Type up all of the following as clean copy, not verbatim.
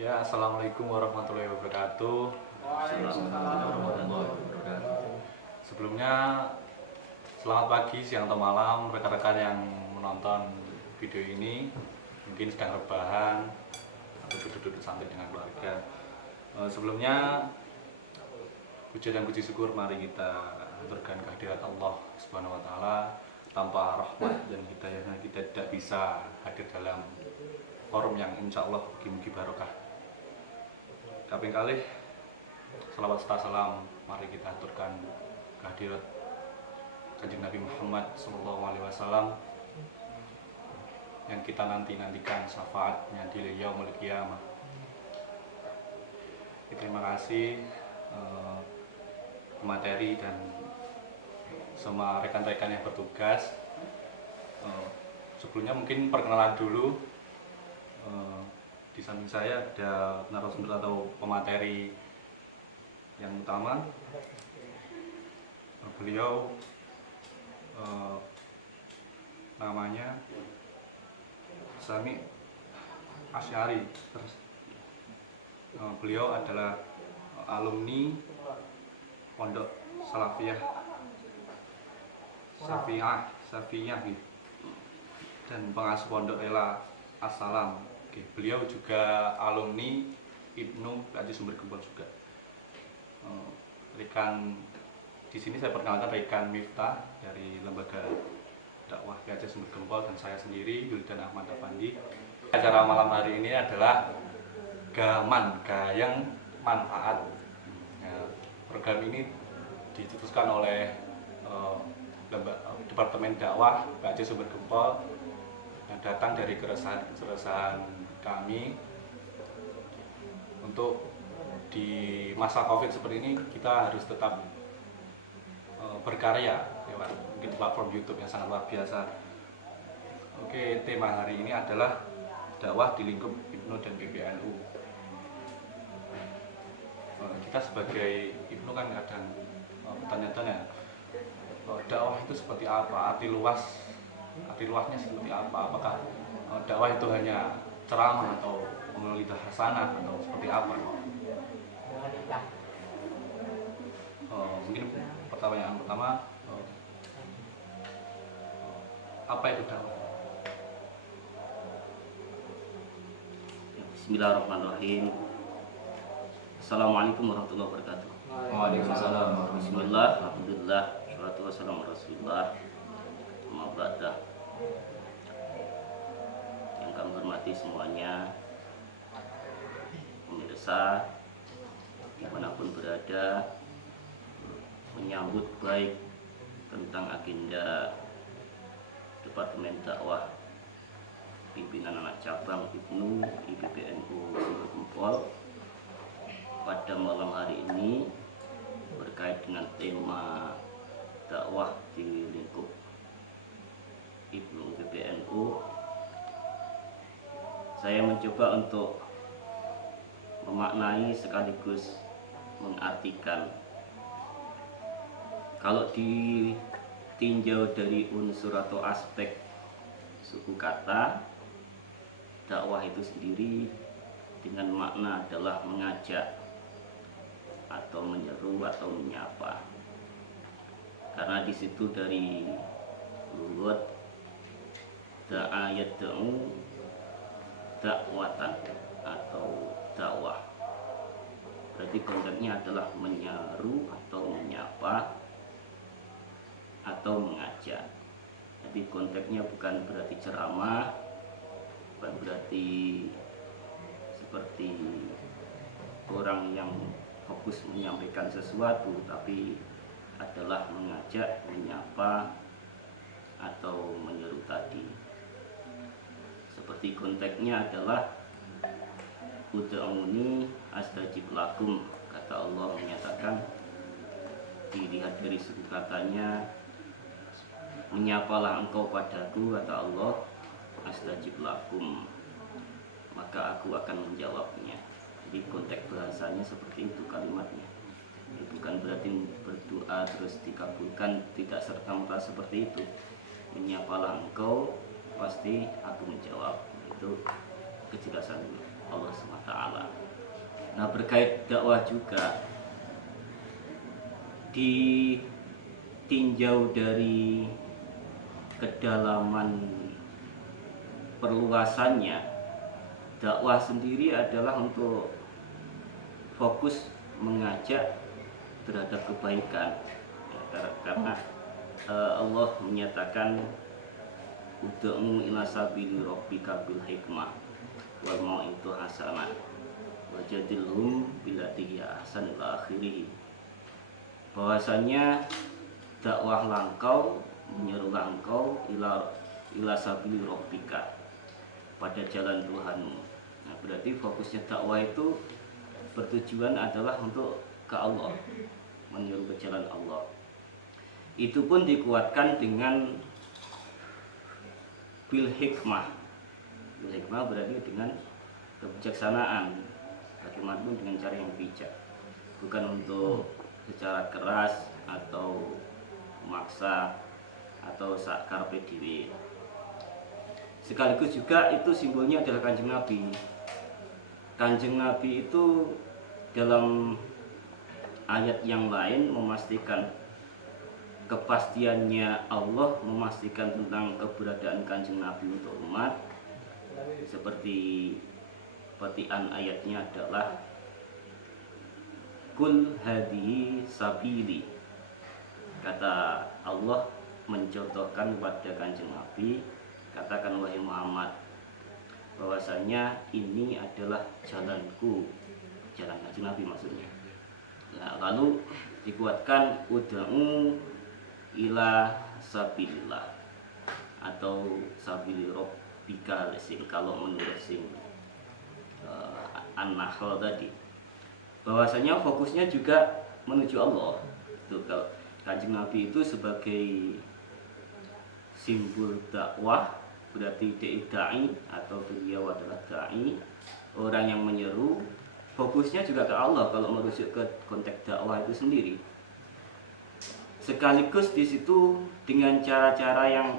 Ya, assalamualaikum warahmatullahi wabarakatuh. Waalaikumsalam warahmatullahi wabarakatuh. Sebelumnya, selamat pagi, siang atau malam rekan-rekan yang menonton video ini. Mungkin sedang rebahan atau duduk-duduk santai dengan keluarga. Sebelumnya, puji dan puji syukur mari kita aturkan kehadirat Allah Subhanahu wa taala. Tanpa rahmat dan hidayahnya kita tidak bisa hadir dalam forum yang insya Allah mugi-mugi barokah. Kaping kalih salawat serta salam mari kita aturkan kehadirat Kanjeng Nabi Muhammad SAW yang kita nantikan syafaatnya di yaumul qiyamah. Terima kasih materi dan semua rekan-rekan yang bertugas. Sebelumnya mungkin perkenalan dulu. Di samping saya ada narasumber atau pemateri yang utama. Beliau namanya Sami Asy'ari. Beliau adalah alumni Pondok Safiyah dan pengasuh Pondok Ela As-Salam. Beliau juga alumni Ibnu PAJ Sumber Gempol juga. Rekan di sini saya perkenalkan rekan Miftah dari Lembaga Dakwah PAJ Sumber Gempol dan saya sendiri Yuldan Ahmad Afandi. Acara malam hari ini adalah Gayang Manfaat. Program ini dicetuskan oleh Departemen Dakwah PAJ Sumber Gempol yang datang dari keresahan kami untuk di masa COVID seperti ini kita harus tetap berkarya lewat mungkin platform YouTube yang sangat luar biasa. Oke, tema hari ini adalah dakwah di lingkup Ibnu dan PBNU. Kita sebagai Ibnu kan kadang bertanya-tanya, dakwah itu seperti apa, arti luasnya seperti apa, apakah dakwah itu hanya ceramah atau mau'idah hasanah atau seperti apa. Mungkin pertanyaan pertama, apa itu dakwah? Bismillahirrahmanirrahim. Assalamualaikum warahmatullahi wabarakatuh. Waalaikumsalam. Bismillah, alhamdulillah, salatu wassalamu ala rasulillah. Amma ba'da. Yang kami hormati semuanya, pemirsa dimanapun berada, menyambut baik tentang agenda Departemen Dakwah Pimpinan Anak Cabang Ibnu IPBNU Sumber Gempol pada malam hari ini berkait dengan tema dakwah di lingkup Ibnu PBNU. Saya mencoba untuk memaknai sekaligus mengartikan. Kalau ditinjau dari unsur atau aspek suku kata, dakwah itu sendiri dengan makna adalah mengajak atau menyeru atau menyapa. Karena di situ dari lugat da'a yad'u dakwatan atau dakwah. Berarti konteksnya adalah menyeru atau menyapa atau mengajak. Jadi konteksnya bukan berarti ceramah, bukan berarti seperti orang yang fokus menyampaikan sesuatu, tapi adalah mengajak, menyapa atau menyeru tadi. Seperti konteksnya adalah ud'uni astajib lakum, kata Allah menyatakan. Dilihat dari suku katanya, menyapalah engkau padaku, kata Allah, astajib lakum, maka aku akan menjawabnya. Jadi konteks bahasanya seperti itu kalimatnya. Bukan berarti berdoa terus dikabulkan, tidak serta-merta seperti itu. Menyapalah engkau, pasti aku menjawab. Itu kejelasan Allah SWT. Nah, berkait dakwah juga ditinjau dari kedalaman perluasannya. Dakwah sendiri adalah untuk fokus mengajak terhadap kebaikan. Karena Allah menyatakan ud'u ila sabili rabbika bil hikmah wal mau'izatu hasanah wajadilhum billati hiya ahsan ila akhirih. Bahwasanya dakwah langkau, menyeru langkau ila sabili rabbika, pada jalan Tuhanmu. Nah, berarti fokusnya dakwah itu bertujuan adalah untuk ke Allah, menyeru ke jalan Allah. Itu pun dikuatkan dengan bil hikmah. Bil hikmah berarti dengan kebijaksanaan, bagaimanapun dengan cara yang bijak, bukan untuk secara keras atau memaksa atau karpe diri. Sekaligus juga itu simbolnya adalah Kanjeng Nabi. Kanjeng Nabi itu dalam ayat yang lain memastikan kepastiannya Allah, memastikan tentang keberadaan Kanjeng Nabi untuk umat. Seperti petian ayatnya adalah kul hadhihi sabili. Kata Allah mencontohkan kepada Kanjeng Nabi, katakan wahai Muhammad, bahwasanya ini adalah jalanku, jalan Kanjeng Nabi maksudnya. Nah, lalu dikuatkan ud'u ila sabilillah atau sabili rabbika sing, kalau menurut sing An-Nahl tadi, bahwasanya fokusnya juga menuju Allah. Tuh, kalau Kanjeng Nabi itu sebagai simbol dakwah, berarti da'i atau beliau adalah da'i, orang yang menyeru. Fokusnya juga ke Allah kalau merujuk ke konteks dakwah itu sendiri. Sekaligus di situ dengan cara-cara yang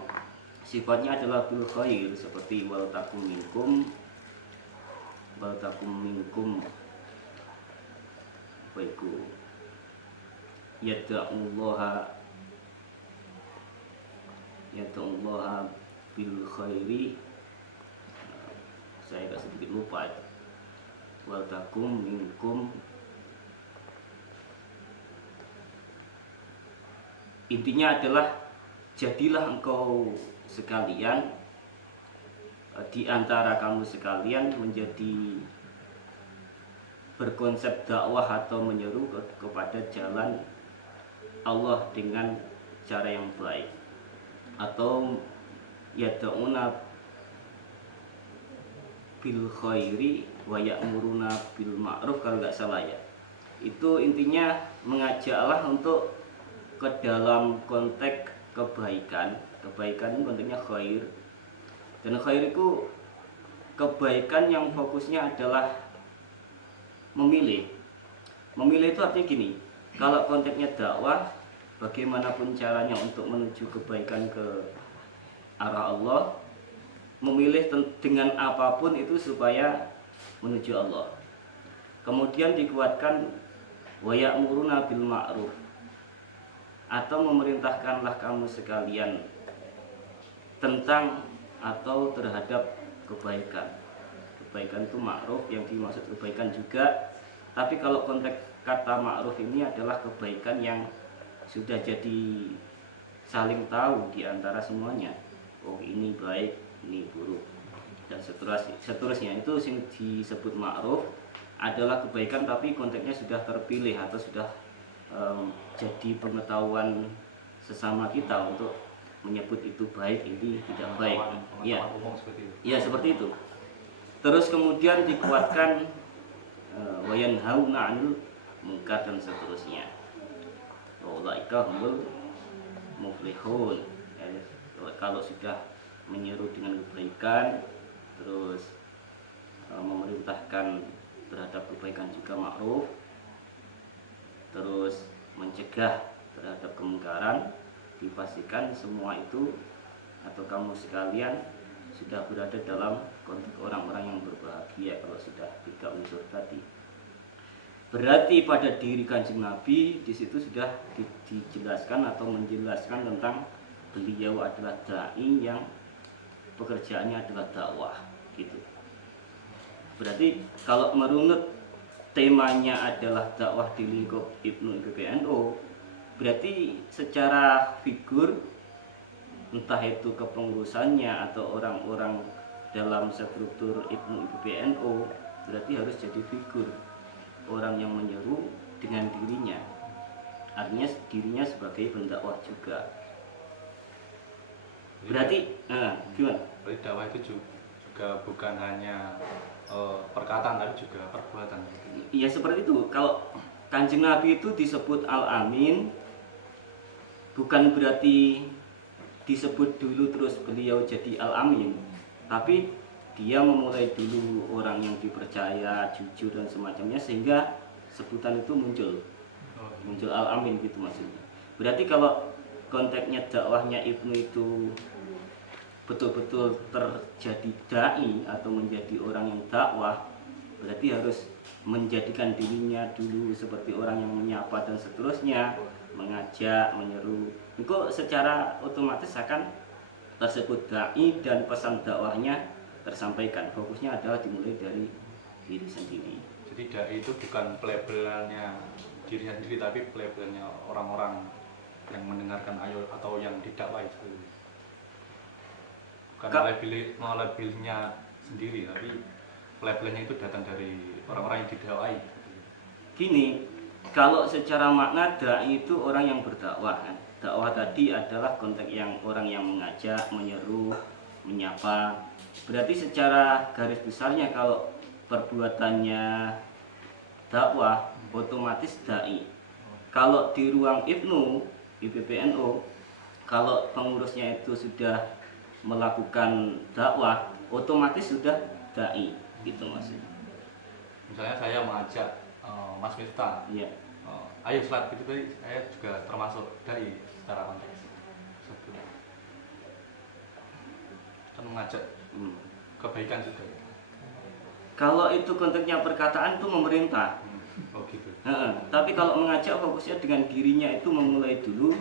sifatnya adalah bil khair, seperti wal takum minkum baiku yad'ullaha bil khairi. Saya agak sedikit lupa. Wal takum minkum, intinya adalah jadilah engkau sekalian, di antara kamu sekalian, menjadi berkonsep dakwah atau menyeru kepada jalan Allah dengan cara yang baik, atau yad'una bil khairi wa ya'muruna bil ma'ruf, kalau nggak salah ya. Itu intinya mengajak Allah untuk ke dalam konteks kebaikan. Kebaikan konteksnya khair, dan khair itu kebaikan yang fokusnya adalah memilih. Memilih itu artinya gini, kalau konteksnya dakwah, bagaimanapun caranya untuk menuju kebaikan ke arah Allah, memilih dengan apapun itu supaya menuju Allah. Kemudian dikuatkan wa ya'muruna bil ma'ruf, atau memerintahkanlah kamu sekalian tentang atau terhadap kebaikan. Kebaikan itu ma'ruf, yang dimaksud kebaikan juga. Tapi kalau konteks kata ma'ruf ini adalah kebaikan yang sudah jadi saling tahu di antara semuanya. Oh, ini baik, ini buruk, dan seterusnya. Itu yang disebut ma'ruf adalah kebaikan, tapi konteksnya sudah terpilih atau sudah jadi pengetahuan sesama kita untuk menyebut itu baik, ini tidak baik. Ya, ya seperti itu. Terus kemudian dikuatkan wa yanhauna 'anil munkar dan seterusnya. Ulaika humul muflihun. Kalau sudah menyeru dengan kebaikan, terus memerintahkan terhadap kebaikan juga ma'ruf, terus mencegah terhadap kemungkaran, dipastikan semua itu atau kamu sekalian sudah berada dalam konteks orang-orang yang berbahagia kalau sudah 3 unsur tadi. Berarti pada diri Kanjeng Nabi di situ sudah dijelaskan atau menjelaskan tentang beliau adalah dai yang pekerjaannya adalah dakwah gitu. Berarti kalau merunut temanya adalah dakwah di lingkup Ibnu PBNU, berarti secara figur entah itu kepengurusannya atau orang-orang dalam struktur Ibnu PBNU berarti harus jadi figur orang yang menyeru dengan dirinya, artinya dirinya sebagai pendakwah juga. Berarti gimana? Berarti dakwah itu juga bukan hanya perkataan tapi juga perbuatan. Iya seperti itu. Kalau Kanjeng Nabi itu disebut Al-Amin, bukan berarti disebut dulu terus beliau jadi Al-Amin, tapi dia memulai dulu orang yang dipercaya, jujur dan semacamnya sehingga sebutan itu muncul Al-Amin gitu maksudnya. Berarti kalau konteksnya dakwahnya Ibnu itu betul-betul terjadi dai atau menjadi orang yang dakwah, berarti harus menjadikan dirinya dulu seperti orang yang menyapa dan seterusnya, mengajak, menyeru. Itu secara otomatis akan tersebut dai dan pesan dakwahnya tersampaikan. Fokusnya adalah dimulai dari diri sendiri. Jadi dai itu bukan pelabelannya dirinya sendiri tapi pelabelannya orang-orang yang mendengarkan atau yang didakwai. Bukan melabelnya sendiri tapi pelabelannya itu datang dari orang-orang yang didakwai. Gini, kalau secara makna dai itu orang yang berdakwah kan. Dakwah tadi adalah konteks yang orang yang mengajak, menyeru, menyapa. Berarti secara garis besarnya kalau perbuatannya dakwah otomatis dai. Kalau di ruang IPBNU, kalau pengurusnya itu sudah melakukan dakwah, otomatis sudah dai, gitu maksudnya. Misalnya saya mengajak Mas Miftah, Iya. ayo sholat gitu tadi, saya juga termasuk dai secara konteks. Kan mengajak kebaikan juga. Kalau itu konteksnya perkataan itu memerintah. Oh gitu. Tapi kalau mengajak fokusnya dengan dirinya itu memulai dulu,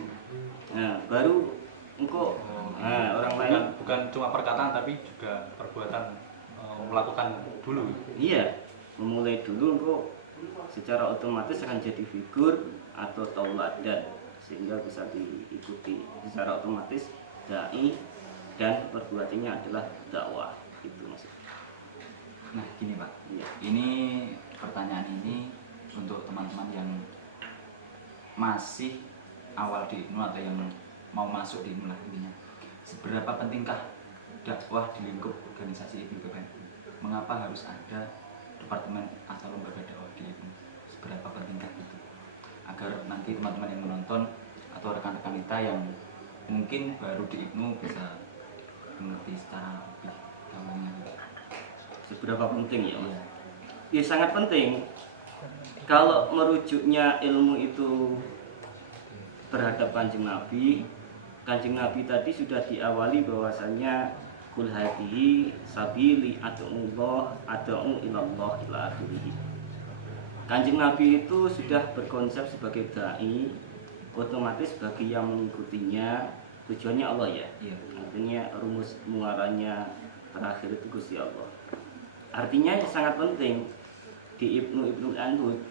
baru engkau orang lain. Bukan cuma perkataan tapi juga perbuatan, melakukan dulu. Iya, memulai dulu engkau secara otomatis akan jadi figur atau tauladan sehingga bisa diikuti secara otomatis dai dan perbuatannya adalah dakwah, itu maksudnya. Nah gini Pak, Iya. ini pertanyaan ini untuk teman-teman yang masih awal di IPNU atau yang mau masuk di IPNU lah intinya. Seberapa pentingkah dakwah di lingkup organisasi IPNU PBNU? Mengapa harus ada departemen atau lembaga dakwah di IPNU? Seberapa pentingkah itu? Agar nanti teman-teman yang menonton atau rekan-rekan kita yang mungkin baru di IPNU bisa mengerti secara lebih gampangnya. Seberapa penting ya? Iya. Ya sangat penting. Kalau merujuknya ilmu itu terhadap Kanjeng Nabi tadi sudah diawali bahwasanya kul hadhihi sabili ad'u ilallah ila akhirih. Kanjeng Nabi itu sudah berkonsep sebagai dai, otomatis bagi yang mengikutinya tujuannya Allah ya. Iya. Artinya rumus muaranya terakhir itu Gusti Allah. Artinya sangat penting di Ibnu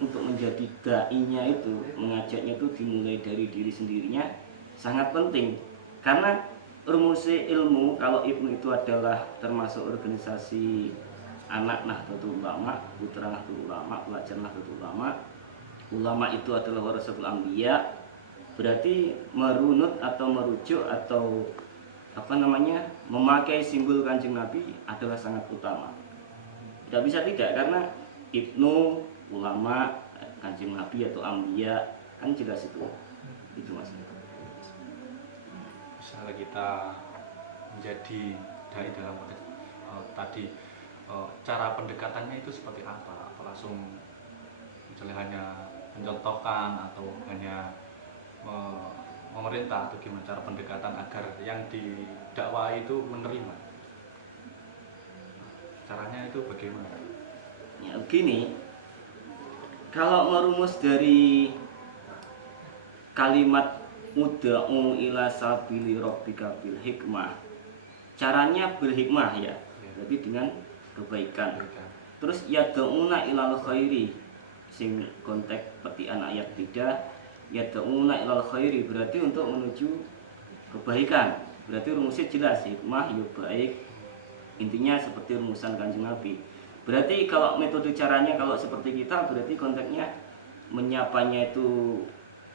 untuk menjadi dai-nya itu, mengajaknya itu dimulai dari diri sendirinya sangat penting. Karena rumus ilmu, kalau Ibnu itu adalah termasuk organisasi anak Nahdlatul Ulama, putra Nahdlatul Ulama, pelajar Nahdlatul Ulama. Ulama itu adalah warasatul anbiya, berarti merunut atau merujuk atau memakai simbol Kanjeng Nabi adalah sangat utama. Tidak bisa tidak, karena Ibnu, ulama, Kanjeng Nabi atau Ambiya kan jelas itu maksudnya. Misalnya kita menjadi dai dalam konteks tadi, cara pendekatannya itu seperti apa? Apa langsung misalnya hanya mencontohkan atau hanya memerintah, atau gimana cara pendekatan agar yang didakwai itu menerima? Caranya itu bagaimana? Ya begini, Kalau merumus dari kalimat ud'u ila sabili rabbika bil hikmah, caranya bil hikmah ya, tapi dengan kebaikan. Terus yad'una ilal khairi, sing konteks petian ayat 3, yad'una ilal khairi berarti untuk menuju kebaikan. Berarti rumusnya jelas, hikmah ya baik. Intinya seperti rumusan Kanjeng Nabi. Berarti kalau metode caranya kalau seperti kita, berarti konteksnya menyapanya itu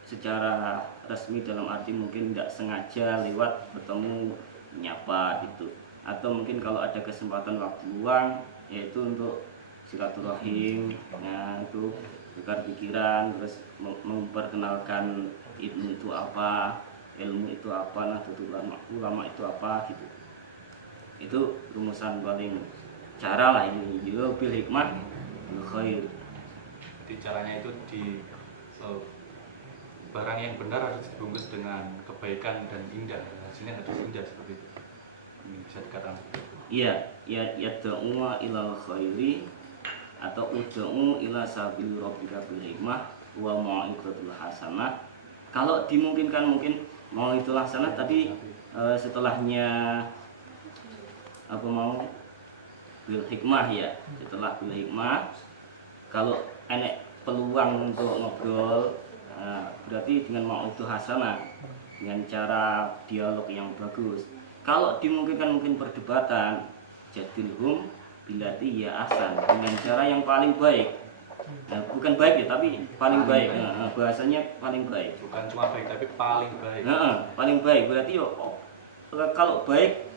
secara resmi dalam arti mungkin tidak sengaja lewat bertemu menyapa gitu. Atau mungkin kalau ada kesempatan waktu luang yaitu untuk silaturahim, nah itu tukar pikiran, terus memperkenalkan ilmu itu apa, ilmu itu apa, nah itu ulama itu apa gitu. Itu rumusan paling cara lah ini, yo bil hikmah bil khair. Jadi caranya itu barang yang benar harus dibungkus dengan kebaikan dan indah, hasilnya harus indah seperti itu. Ini bisa dikatakan seperti itu. Iya, ya da'u ilal khairi atau ud'u ila sabil rabbika bil hikmah wa mau'izatul hasanah. Kalau dimungkinkan mungkin mau'izatul hasanah tadi setelahnya apa mau bil hikmah ya, setelah bil hikmah kalau enek peluang untuk ngobrol berarti dengan mau'izatul hasanah, dengan cara dialog yang bagus. Kalau dimungkinkan mungkin perdebatan, jadilhum billati ya ahsan, dengan cara yang paling baik. Nah, bukan baik ya, tapi paling baik. Bahasanya paling baik. Bukan cuma baik tapi paling baik. Paling baik berarti kalau baik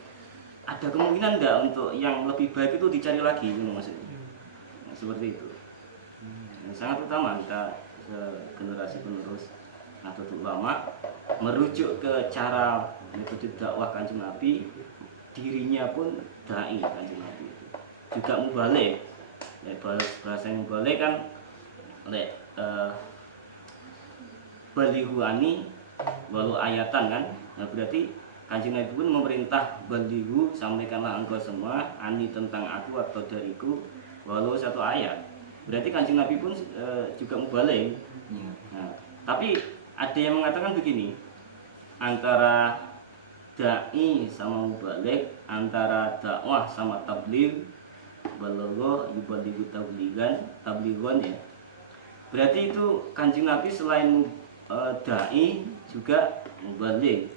ada kemungkinan enggak untuk yang lebih baik itu dicari lagi, maksudnya. Nah, seperti itu. Sangat utama kita generasi penerus Nahdlatul Ulama merujuk ke cara metode dakwah Kanjeng Nabi, dirinya pun dai Kanjeng Nabi itu juga mubalik. Ya, bahasa yang mubalik kan balihuani walau ayatan kan. Nah, berarti Kanjeng Nabi pun memerintah balihu, sampaikanlah engkau semua ani tentang aku atau dariku walau satu ayat. Berarti Kanjeng Nabi pun juga mubalik. Nah, tapi ada yang mengatakan begini, antara dai sama mubalik, antara dakwah sama tabligh, balagha yubalighu tablighon ya. Berarti itu Kanjeng Nabi selain dai juga mubalik.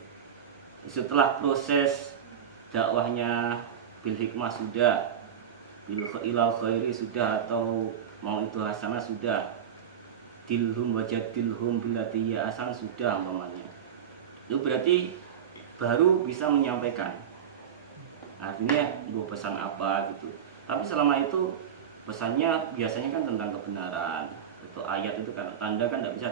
Setelah proses dakwahnya bil hikmah sudah, bil ilal khairi sudah, atau mau itu hasanah sudah, dilhum wajadilhum billati ya ahsan sudah umpamanya, itu berarti baru bisa menyampaikan artinya gue pesan apa gitu. Tapi selama itu pesannya biasanya kan tentang kebenaran. Atau ayat itu kan tanda kan tidak bisa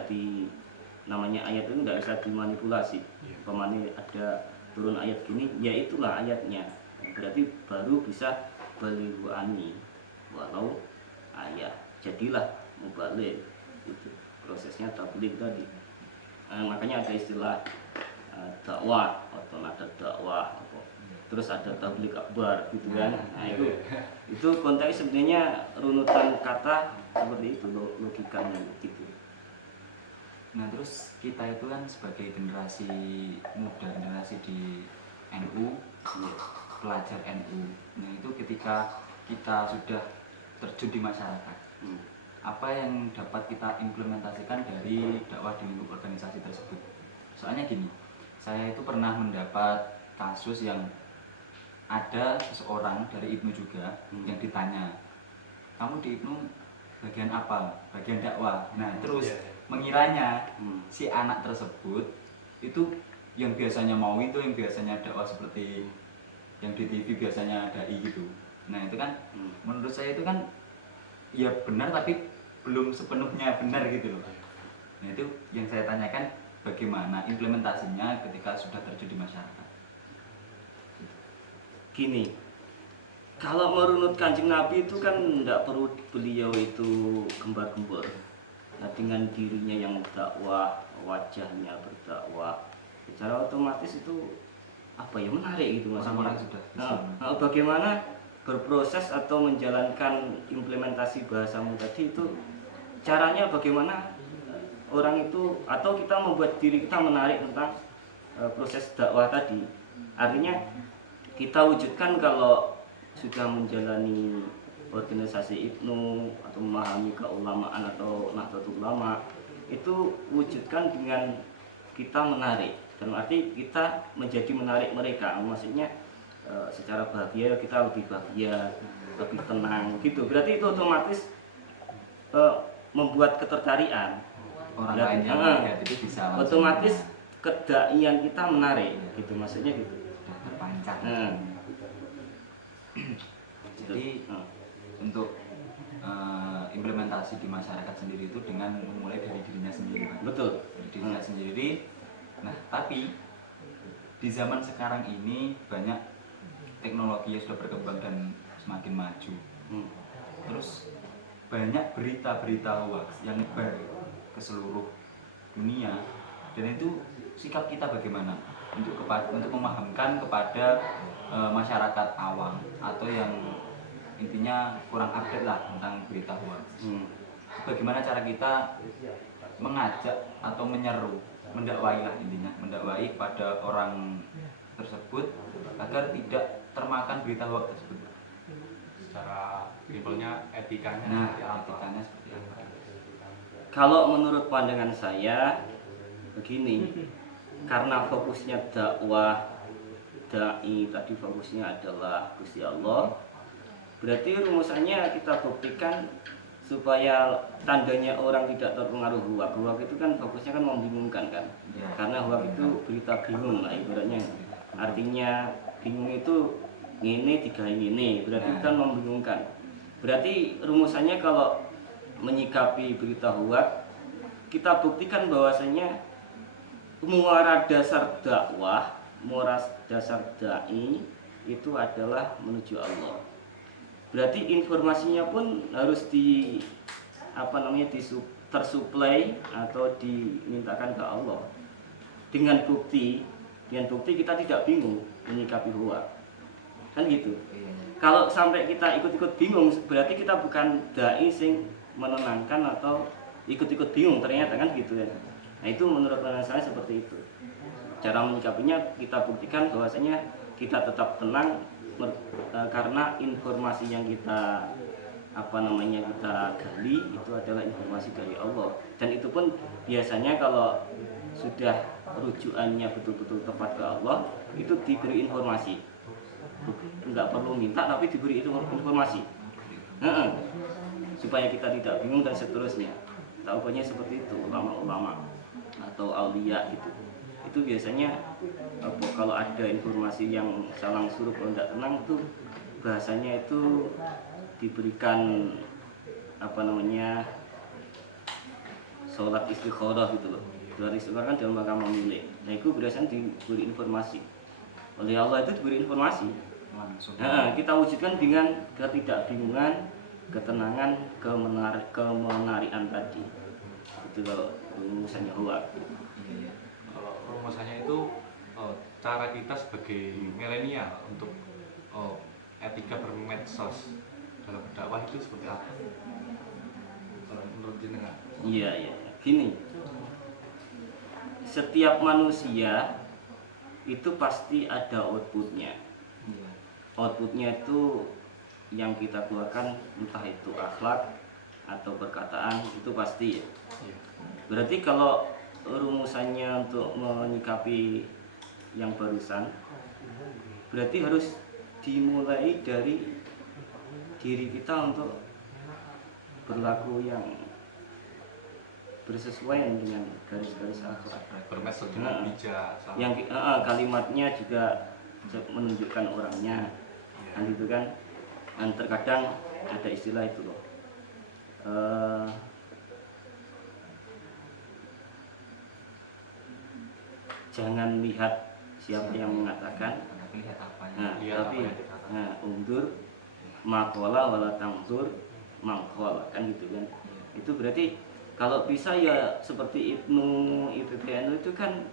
namanya ayat itu tidak bisa dimanipulasi. Umpamanya ada turun ayat gini, ya itulah ayatnya, berarti baru bisa balihuani walau ayat, jadilah mubalik. Itu prosesnya tabligh tadi. Makanya ada istilah dakwah atau nada dakwah, terus ada tabligh akbar gitu kan. Nah, itu konteks sebenarnya runutan kata seperti itu logikanya gitu. Nah terus kita itu kan sebagai generasi muda, generasi di NU, pelajar NU. Nah itu ketika kita sudah terjun di masyarakat, apa yang dapat kita implementasikan dari dakwah di lingkup organisasi tersebut? Soalnya gini, saya itu pernah mendapat kasus yang ada seseorang dari Ibnu juga yang ditanya, kamu di Ibnu bagian apa? Bagian dakwah. Nah terus mengiranya si anak tersebut itu yang biasanya mau itu, yang biasanya dakwah seperti yang di TV biasanya dai gitu. Nah itu kan menurut saya itu kan ya benar tapi belum sepenuhnya benar gitu loh. Nah itu yang saya tanyakan, bagaimana implementasinya ketika sudah terjun di masyarakat. Gini, kalau merunut Kanjeng Nabi itu kan tidak perlu beliau itu gembar-gembor. Nah, dengan dirinya yang dakwah, wajahnya berdakwah, secara otomatis itu apa ya, menarik gitu maksudnya. Nah, bagaimana berproses atau menjalankan implementasi bahasamu tadi itu caranya bagaimana orang itu atau kita membuat diri kita menarik tentang proses dakwah tadi. Artinya kita wujudkan kalau sudah menjalani organisasi IPNU atau memahami keulamaan atau Nahdlatul Ulama, itu wujudkan dengan kita menarik, dalam arti kita menjadi menarik mereka, maksudnya secara bahagia kita lebih bahagia, lebih tenang gitu. Berarti itu otomatis membuat ketertarikan Orang berarti, lain yang melihat itu bisa langsung otomatis kedaian kita menarik gitu, maksudnya gitu. sudah terpancar. Jadi untuk implementasi di masyarakat sendiri itu dengan memulai dari dirinya sendiri, Pak. Betul. Dari dirinya sendiri. Nah, tapi di zaman sekarang ini banyak teknologi yang sudah berkembang dan semakin maju. Terus banyak berita-berita hoax yang nyebar ke seluruh dunia, dan itu sikap kita bagaimana untuk memahamkan kepada masyarakat awam atau yang intinya kurang update lah tentang berita hoax. Bagaimana cara kita mengajak atau menyeru, mendakwai lah intinya, mendakwai pada orang tersebut agar tidak termakan berita hoax tersebut. Secara simpelnya etikanya Nah, seperti apa? etikanya seperti apa? Kalau menurut pandangan saya begini, karena fokusnya dakwah, dai tadi fokusnya adalah Gusti Allah, berarti rumusannya kita buktikan supaya tandanya orang tidak terpengaruh hoax. Hoax itu kan fokusnya kan membingungkan kan, Ya. karena hoax itu berita bingung lah ibaratnya. Artinya bingung itu ini tiga ini, berarti kan membingungkan. Berarti rumusannya kalau menyikapi berita hoax, kita buktikan bahwasanya muara dasar dakwah, muara dasar dai itu adalah menuju Allah. Berarti informasinya pun harus tersuplai atau dimintakan ke Allah. Dengan bukti kita tidak bingung menyikapi hoax. Kan gitu. Kalau sampai kita ikut-ikut bingung, berarti kita bukan dai sing menenangkan atau ikut-ikut bingung ternyata, kan gitu ya. Nah, itu menurut pandangan saya seperti itu. Cara menyikapinya kita buktikan bahwasanya kita tetap tenang karena informasi yang kita kita gali itu adalah informasi dari Allah, dan itu pun biasanya kalau sudah rujukannya betul-betul tepat ke Allah itu diberi informasi, nggak perlu minta tapi diberi itu informasi, supaya kita tidak bingung dan seterusnya. Tahunya seperti itu ulama-ulama atau aulia itu biasanya kalau ada informasi yang salang suruh kalau tidak tenang itu bahasanya itu diberikan sholat istikharah gitu loh. Sholat istikharah kan dalam rangka memilih. Nah itu biasanya diberi informasi oleh Allah, itu diberi informasi Langsung. kita wujudkan dengan ketidakbingungan, ketenangan, kemenarikan tadi. Itu kalau rumusannya hoax. Iya. Kalau rumusannya itu cara kita sebagai milenial untuk etika bermedsos dalam berdakwah itu seperti apa? Kalau menurut jenengan? Iya. Gini, setiap manusia itu pasti ada outputnya. Iya. Outputnya itu yang kita keluarkan, entah itu akhlak atau perkataan, itu pasti ya. Iya. Berarti kalau rumusannya untuk menyikapi yang barusan, berarti harus dimulai dari diri kita untuk berlaku yang bersesuaian dengan garis-garis akhlak. Bermedsos dengan bijak. Yang kalimatnya juga menunjukkan orangnya, kan gitu kan. Dan terkadang ada istilah itu loh. Jangan lihat siapa yang mengatakan, Lihat apanya. Lihat tapi apa yang dikatakan. undur makola wala tangdur mangkol, kan gitu kan. Itu berarti kalau bisa ya seperti Ibnu itu kan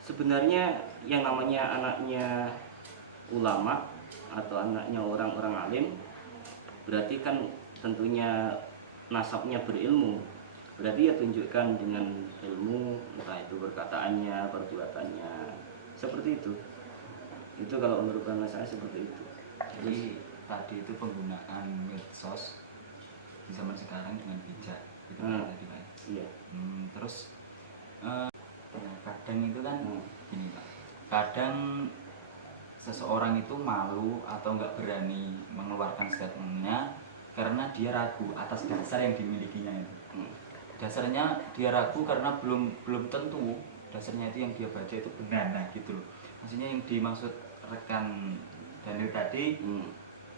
sebenarnya yang namanya anaknya ulama atau anaknya orang-orang alim, berarti kan tentunya nasabnya berilmu, berarti ya tunjukkan dengan ilmu, entah itu perkataannya, perbuatannya, seperti itu. Itu kalau menurut pandangan saya seperti itu. Jadi tadi itu penggunaan medsos di zaman sekarang dengan bijak itu kan tadi Pak. Iya. Terus ya, kadang itu kan gini Pak, kadang seseorang itu malu atau nggak berani mengeluarkan statementnya karena dia ragu atas dasar yang dimilikinya itu. Dasarnya dia ragu karena belum tentu dasarnya itu yang dia baca itu benar, nah gitu loh. Maksudnya yang dimaksud rekan Daniel tadi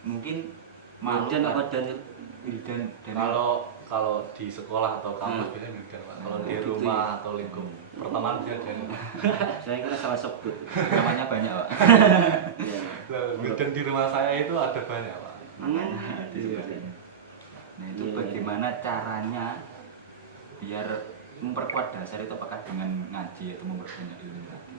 mungkin malu Dan apa Daniel? Wildan. Kalau di sekolah atau kampus biasanya Wildan, Pak. Kalau di Gitu rumah ya. atau lingkup pertemanan dia Daniel. Saya kira salah sebut. Namanya banyak Pak. Iya. Wildan di rumah saya itu ada banyak, Pak. Iya. Nah itu Iya. bagaimana caranya biar memperkuat dasar itu, apakah dengan ngaji atau memperbanyak ilmu tadi?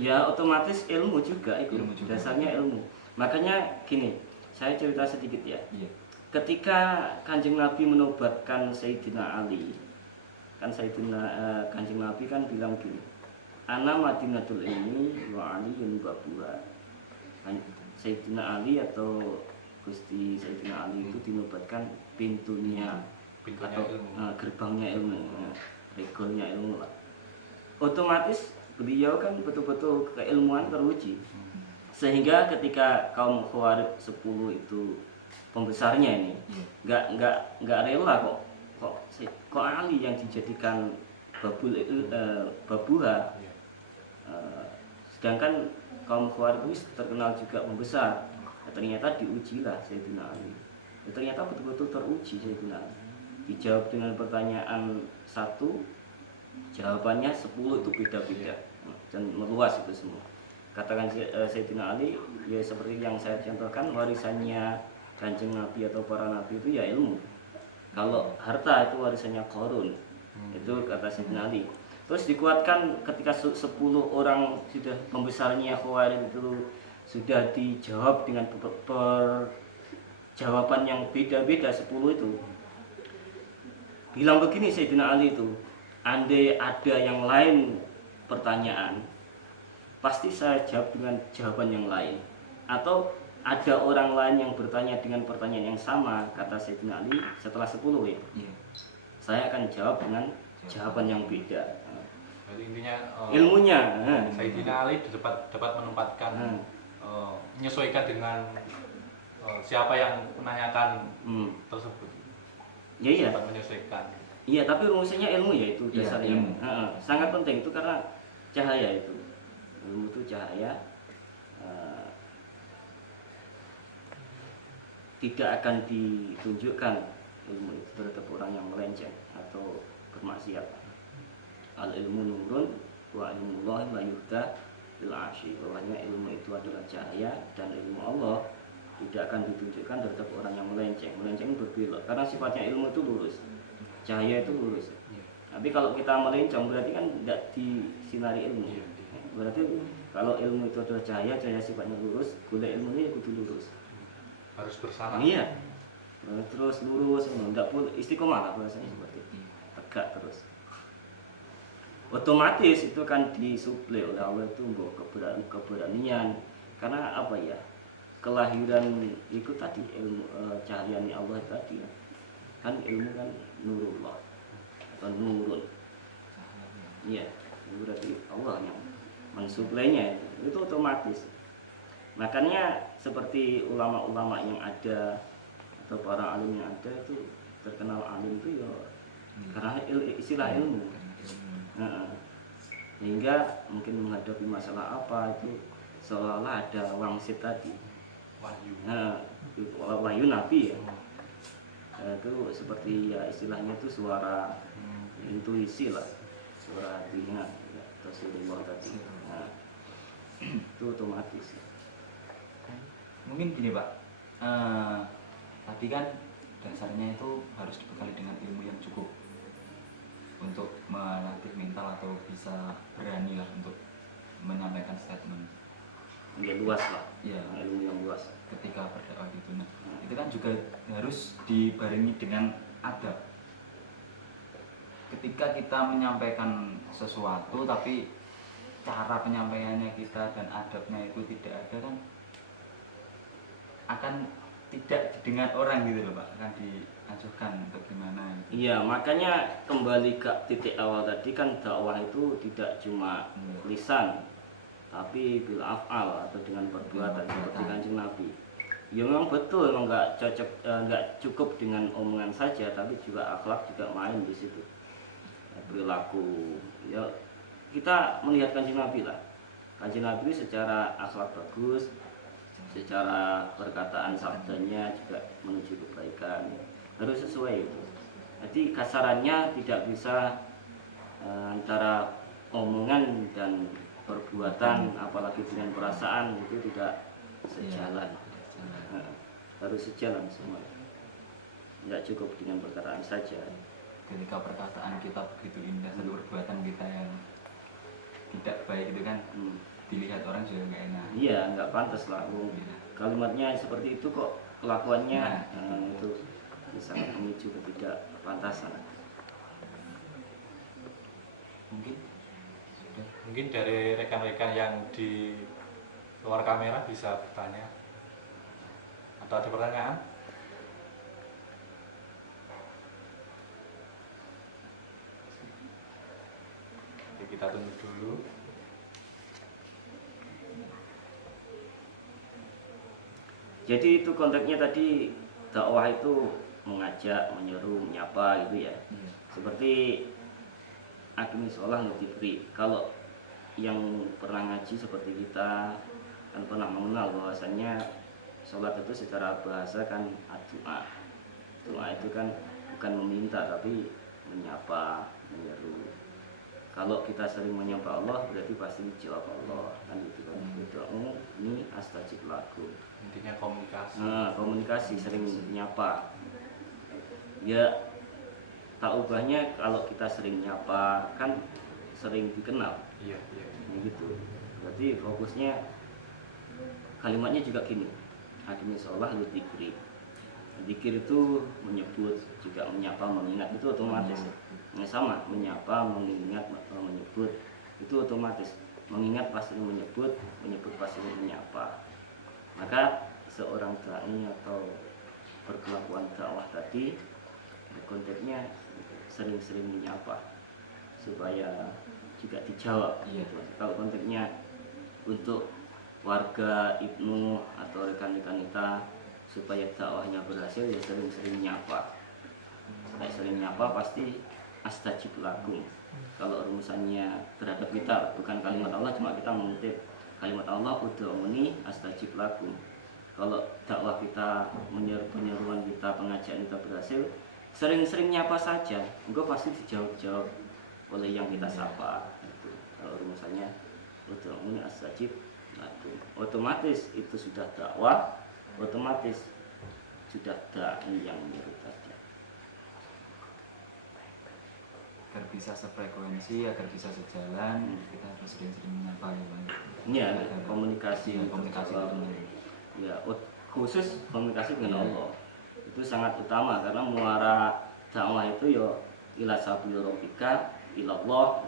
Ya otomatis ilmu juga itu. Ilmu juga. Dasarnya ilmu. Makanya gini, saya cerita sedikit ya. Iya. Ketika Kanjeng Nabi menobatkan Sayyidina Ali, kan Kanjeng Nabi kan bilang gini, ana madinatul ilmi wa aliyun babuha. Sayyidina Ali atau Gusti Sayyidina Ali itu dinobatkan pintunya Pintunya atau ilmu. gerbangnya ilmu, regolnya ilmu lah. Otomatis beliau kan betul-betul keilmuan teruji, sehingga ketika kaum Khawarij 10 itu pembesarnya ini nggak rela kok Ali yang dijadikan babuha, sedangkan kaum Khawarij itu terkenal juga pembesar. Ternyata diujilah Sayyidina Ali. Ternyata betul-betul teruji Sayyidina Ali. Dijawab dengan pertanyaan 1, jawabannya 10 itu beda-beda dan meluas itu semua. Katakan Sayyidina Ali, ya seperti yang saya contohkan, warisannya Kanjeng Nabi atau para Nabi itu ya ilmu. Kalau harta itu warisannya Qarun, itu kata Sayyidina Ali. Terus dikuatkan ketika 10 orang sudah membesarnya Khawarij itu sudah dijawab dengan jawaban yang beda-beda 10 itu. Bilang begini Sayyidina Ali itu, andai ada yang lain pertanyaan, pasti saya jawab dengan jawaban yang lain. Atau ada orang lain yang bertanya dengan pertanyaan yang sama, kata Sayyidina Ali setelah 10 ya. Iya. Saya akan jawab dengan jawaban yang beda. Jadi intinya Ilmunya. Sayyidina Ali dapat menempatkan menyesuaikan dengan siapa yang menanyakan tersebut. Ya iya. Dapat menyesuaikan. Iya, tapi rumusnya ilmu ya itu Iya, dasarnya. ilmu. Sangat penting itu karena cahaya itu. Ilmu itu cahaya. Tidak akan ditunjukkan ilmu itu terhadap orang yang melenceng atau bermaksiat. Al ilmu nurun wa ilmullah la yuhda lil asyi. Bahwanya ilmu itu adalah cahaya dan ilmu Allah tidak akan ditunjukkan terhadap orang yang melenceng. Melenceng berbelok karena sifatnya ilmu itu lurus. Cahaya itu lurus. Tapi kalau kita melencong berarti kan tidak disinari ilmu. Berarti kalau ilmu itu adalah cahaya, cahaya sifatnya lurus, golek ilmunya ya kudu lurus. Harus bersama. Iya. Terus lurus, enggak pun istiqomah lah bahasanya seperti itu. Tegak terus. Otomatis itu kan disuplai oleh Allah itu keberanian. Karena apa ya? Kelahiran itu tadi ilmu cahayanya Allah tadi ya. Kan ilmu kan nurullah atau nurun. Iya, itu berarti Allah yang mensuplainya itu otomatis. Makanya seperti ulama-ulama yang ada atau para alim yang ada itu terkenal alim itu ya karena istilah ilmu. Sehingga mungkin menghadapi masalah apa itu seolah-olah ada wangsit tadi. Wahyu. Wahyu Nabi ya. Itu seperti ya istilahnya itu suara intuisi lah, suara hatinya ya, Rasulullah tadi. Itu otomatis. Mungkin gini Pak, tadi kan dasarnya itu harus dibekali dengan ilmu yang cukup untuk melatih mental atau bisa berani lah untuk menyampaikan statement. Ya luas lah, Ya, ilmu yang luas. ketika berdakwah gitu. Nah, itu kan juga harus dibarengi dengan adab. Ketika kita menyampaikan sesuatu tapi cara penyampaiannya kita dan adabnya itu tidak ada, kan akan tidak didengar orang gitu loh Pak, akan diajukan untuk gimana gitu. Iya, makanya kembali ke titik awal tadi kan, dakwah itu tidak cuma lisan, tapi bil af'al atau dengan perbuatan seperti Kanjeng Nabi. Ya memang betul, memang nggak cocok, nggak cukup dengan omongan saja, tapi juga akhlak juga main di situ. Perilaku, ya kita melihat Kanjeng Nabi lah. Kanjeng Nabi secara akhlak bagus, secara perkataan sabdanya juga menuju kebaikan, harus sesuai itu. Jadi kasarannya tidak bisa antara omongan dan perbuatan, apalagi dengan perasaan itu tidak sejalan. Harus sejalan semua. Tidak cukup dengan perkataan saja. Ketika perkataan kita begitu indah, satu perbuatan kita yang tidak baik itu kan dilihat orang juga nggak enak. Iya, nggak pantas lah. Kalimatnya seperti itu kok kelakuannya itu sangat memicu ketidakpantasan. Mungkin dari rekan-rekan yang di luar kamera bisa bertanya atau ada pertanyaan? Oke, kita tunggu dulu. Jadi itu konteksnya tadi, dakwah itu mengajak, menyeru, menyapa gitu ya. Seperti Aqimis sholah nutibri. Kalau yang pernah ngaji seperti kita kan pernah mengenal bahwasannya sholat itu secara bahasa kan doa. Doa itu kan bukan meminta tapi menyapa, menyeru. Kalau kita sering menyapa Allah berarti pasti dijawab Allah, kan gitu kan. Doa ini astajib lakum. Intinya komunikasi. Komunikasi, sering menyapa. Ya tak ubahnya kalau kita sering nyapa kan sering dikenal. Iya. Gitu. Berarti fokusnya kalimatnya juga gini. Aqimis sholah lu dzikri. Dzikir itu menyebut, juga menyapa, mengingat, itu otomatis. Sama, menyapa, mengingat, menyebut itu otomatis. Mengingat pasti menyebut pasti menyapa. Maka seorang dai atau perkelakuan dakwah tadi konteksnya sering-sering menyapa supaya juga dijawab. Kalau konteksnya untuk warga Ibnu atau rekan-rekan kita supaya dakwahnya berhasil, ya sering-sering nyapa. Sering nyapa pasti astajib lakum. Kalau rumusannya terhadap kita bukan kalimat Allah, cuma kita mengutip kalimat Allah, ud'uni astajib lakum. Kalau dakwah kita, penyeruan kita, pengajian kita berhasil, sering-sering nyapa saja, enggak pasti dijawab-jawab oleh yang kita sapa. Itu kalau rumusannya ud'uni astajib lakum. Otomatis itu sudah dakwah, otomatis sudah dai yang menyeru tadi. Agar bisa sefrekuensi, agar bisa sejalan, kita harus sering-sering menyapa ya. Komunikasi itu. Ya, khusus komunikasi dengan Allah itu sangat utama, karena muara dakwah itu ya ila sabil rabbika ilallah.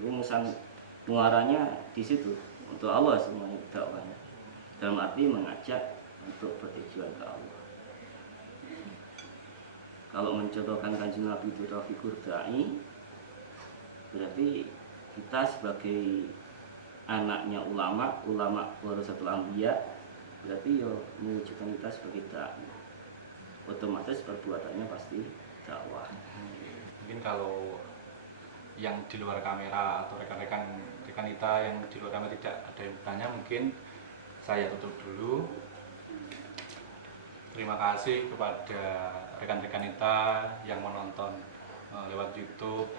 Rumusan muaranya di situ, untuk Allah semuanya dakwahnya. Dalam arti mengajak untuk bertujuan ke Allah. Kalau mencontohkan Kanjeng Nabi itu figur dai, berarti kita sebagai anaknya ulama warasatul anbiya, berarti ya mewujudkan kita sebagai dai. Otomatis perbuatannya pasti dakwah. Mungkin kalau yang di luar kamera atau rekan-rekan kita yang di luar kamera tidak ada yang bertanya, mungkin saya tutup dulu. Terima kasih kepada rekan-rekan kita yang menonton lewat YouTube.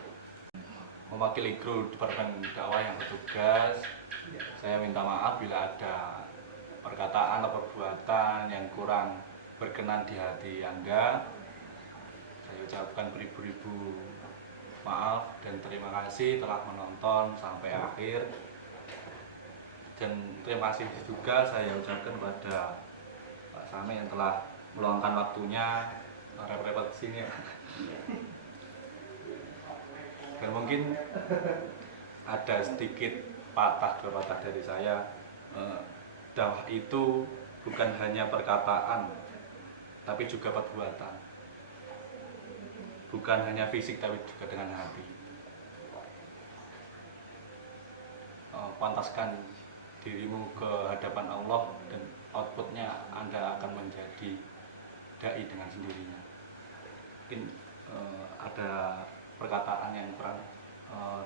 Mewakili kru Departemen Dakwah yang bertugas, saya minta maaf bila ada perkataan atau perbuatan yang kurang berkenan di hati Anda. Saya ucapkan beribu-ribu maaf dan terima kasih telah menonton sampai akhir. Dan terima kasih juga saya ucapkan kepada Pak Sami yang telah meluangkan waktunya repot-repot sini ya. Ya. Dan mungkin ada sedikit dua patah dari saya. Dakwah itu bukan hanya perkataan, tapi juga perbuatan. Bukan hanya fisik, tapi juga dengan hati. Pantaskan dirimu ke hadapan Allah dan outputnya Anda akan menjadi dai dengan sendirinya. Mungkin ada perkataan yang kurang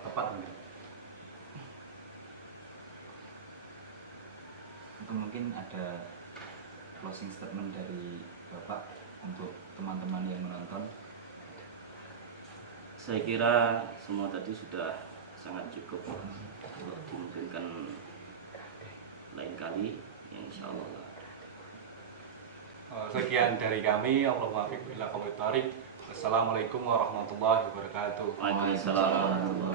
tepat mungkin. Atau mungkin ada closing statement dari Bapak untuk teman-teman yang menonton. Saya kira semua tadi sudah sangat cukup. Kalau dimungkinkan lain kali, ya insya Allah. Sekian dari kami. Assalamualaikum warahmatullahi wabarakatuh. Waalaikumsalam warahmatullahi wabarakatuh.